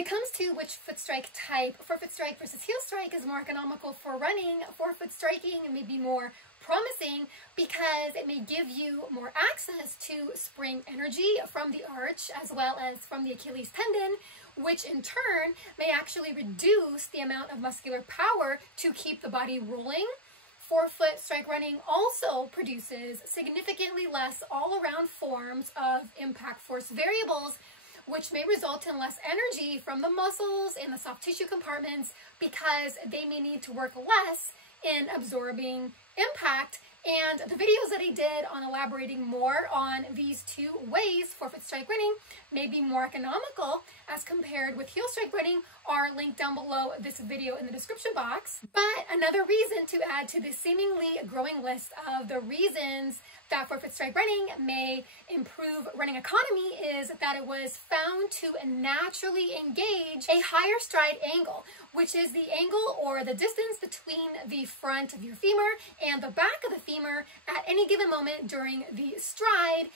it comes to which foot strike type, forefoot strike versus heel strike is more economical for running, forefoot striking may be more promising because it may give you more access to spring energy from the arch as well as from the Achilles tendon, which in turn may actually reduce the amount of muscular power to keep the body rolling. Forefoot strike running also produces significantly less all-around forms of impact force variables, which may result in less energy from the muscles and the soft tissue compartments because they may need to work less in absorbing impact. And the videos that I did on elaborating more on these two ways forefoot strike running may be more economical as compared with heel strike running are linked down below this video in the description box. But another reason to add to the seemingly growing list of the reasons that forefoot strike running may improve running economy is that it was found to naturally engage a higher stride angle, which is the angle or the distance between the front of your femur and the back of the femur at any given moment during the stride,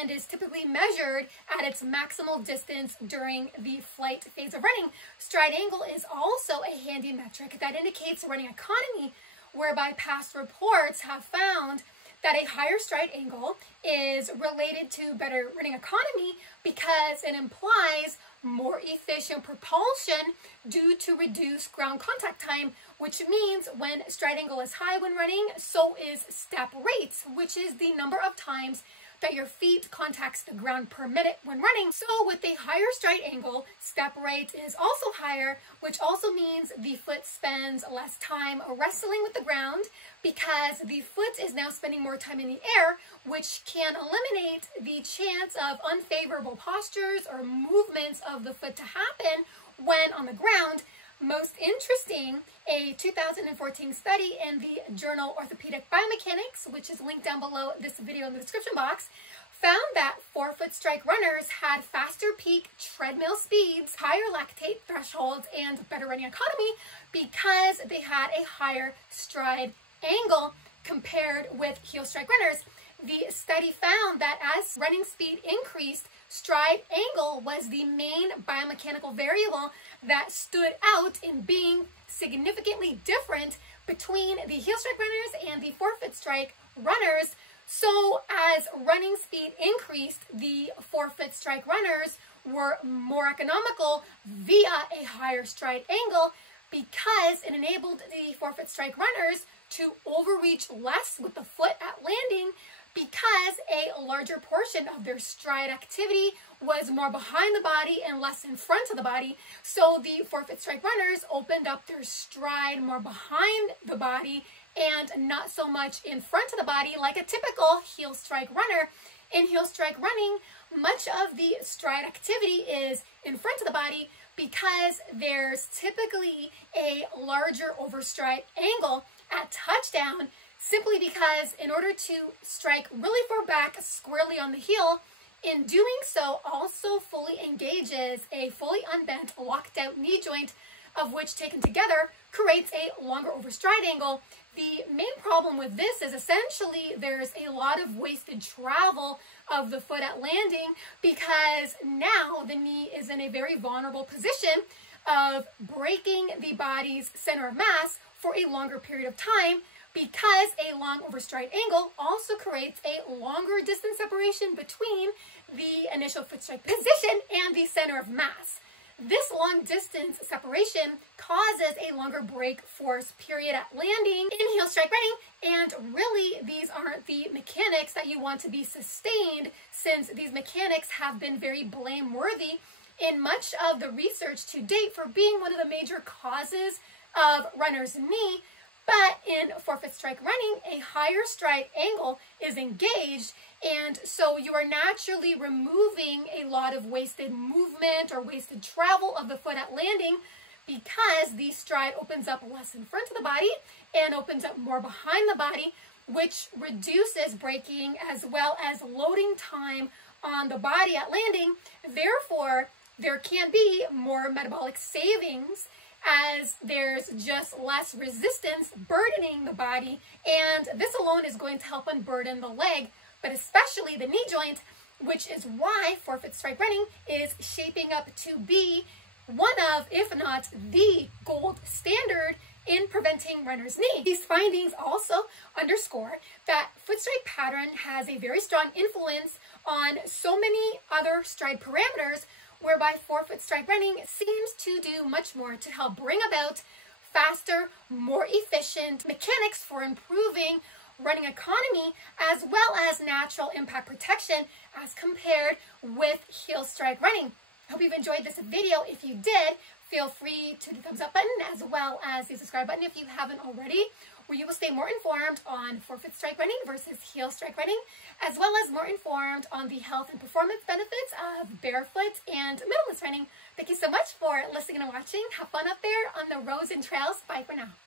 and is typically measured at its maximal distance during the flight phase of running. Stride angle is also a handy metric that indicates running economy, whereby past reports have found that a higher stride angle is related to better running economy because it implies more efficient propulsion due to reduced ground contact time, which means when stride angle is high when running, so is step rates, which is the number of times that your feet contacts the ground per minute when running. So with a higher stride angle, step rate is also higher, which also means the foot spends less time wrestling with the ground because the foot is now spending more time in the air, which can eliminate the chance of unfavorable postures or movements of the foot to happen when on the ground. Most interesting, a 2014 study in the journal Orthopedic Biomechanics, which is linked down below this video in the description box, found that forefoot strike runners had faster peak treadmill speeds, higher lactate thresholds, and better running economy because they had a higher stride angle compared with heel strike runners. The study found that as running speed increased, stride angle was the main biomechanical variable that stood out in being significantly different between the heel strike runners and the forefoot strike runners. So as running speed increased, the forefoot strike runners were more economical via a higher stride angle because it enabled the forefoot strike runners to overreach less with the foot at landing because a larger portion of their stride activity was more behind the body and less in front of the body. So the forefoot strike runners opened up their stride more behind the body and not so much in front of the body like a typical heel strike runner. In heel strike running, much of the stride activity is in front of the body because there's typically a larger overstride angle at touchdown, simply because in order to strike really far back squarely on the heel, in doing so also fully engages a fully unbent, locked out knee joint, of which taken together creates a longer overstride angle. The main problem with this is essentially there's a lot of wasted travel of the foot at landing because now the knee is in a very vulnerable position of breaking the body's center of mass for a longer period of time, because a long overstride angle also creates a longer distance separation between the initial foot strike position and the center of mass. This long distance separation causes a longer break force period at landing in heel strike running, and really these aren't the mechanics that you want to be sustained, since these mechanics have been very blameworthy in much of the research to date for being one of the major causes of runner's knee. But in forefoot strike running, a higher stride angle is engaged, and so you are naturally removing a lot of wasted movement or wasted travel of the foot at landing because the stride opens up less in front of the body and opens up more behind the body, which reduces braking as well as loading time on the body at landing. Therefore, there can be more metabolic savings as there's just less resistance burdening the body, and this alone is going to help unburden the leg, but especially the knee joint, which is why forefoot strike running is shaping up to be one of, if not the gold standard in preventing runner's knee. These findings also underscore that foot strike pattern has a very strong influence on so many other stride parameters, whereby forefoot strike running seems to do much more to help bring about faster, more efficient mechanics for improving running economy, as well as natural impact protection as compared with heel strike running. I hope you've enjoyed this video. If you did, feel free to hit the thumbs up button as well as the subscribe button if you haven't already, where you will stay more informed on forefoot strike running versus heel strike running, as well as more informed on the health and performance benefits of barefoot and middleless running. Thank you so much for listening and watching. Have fun up there on the roads and trails. Bye for now.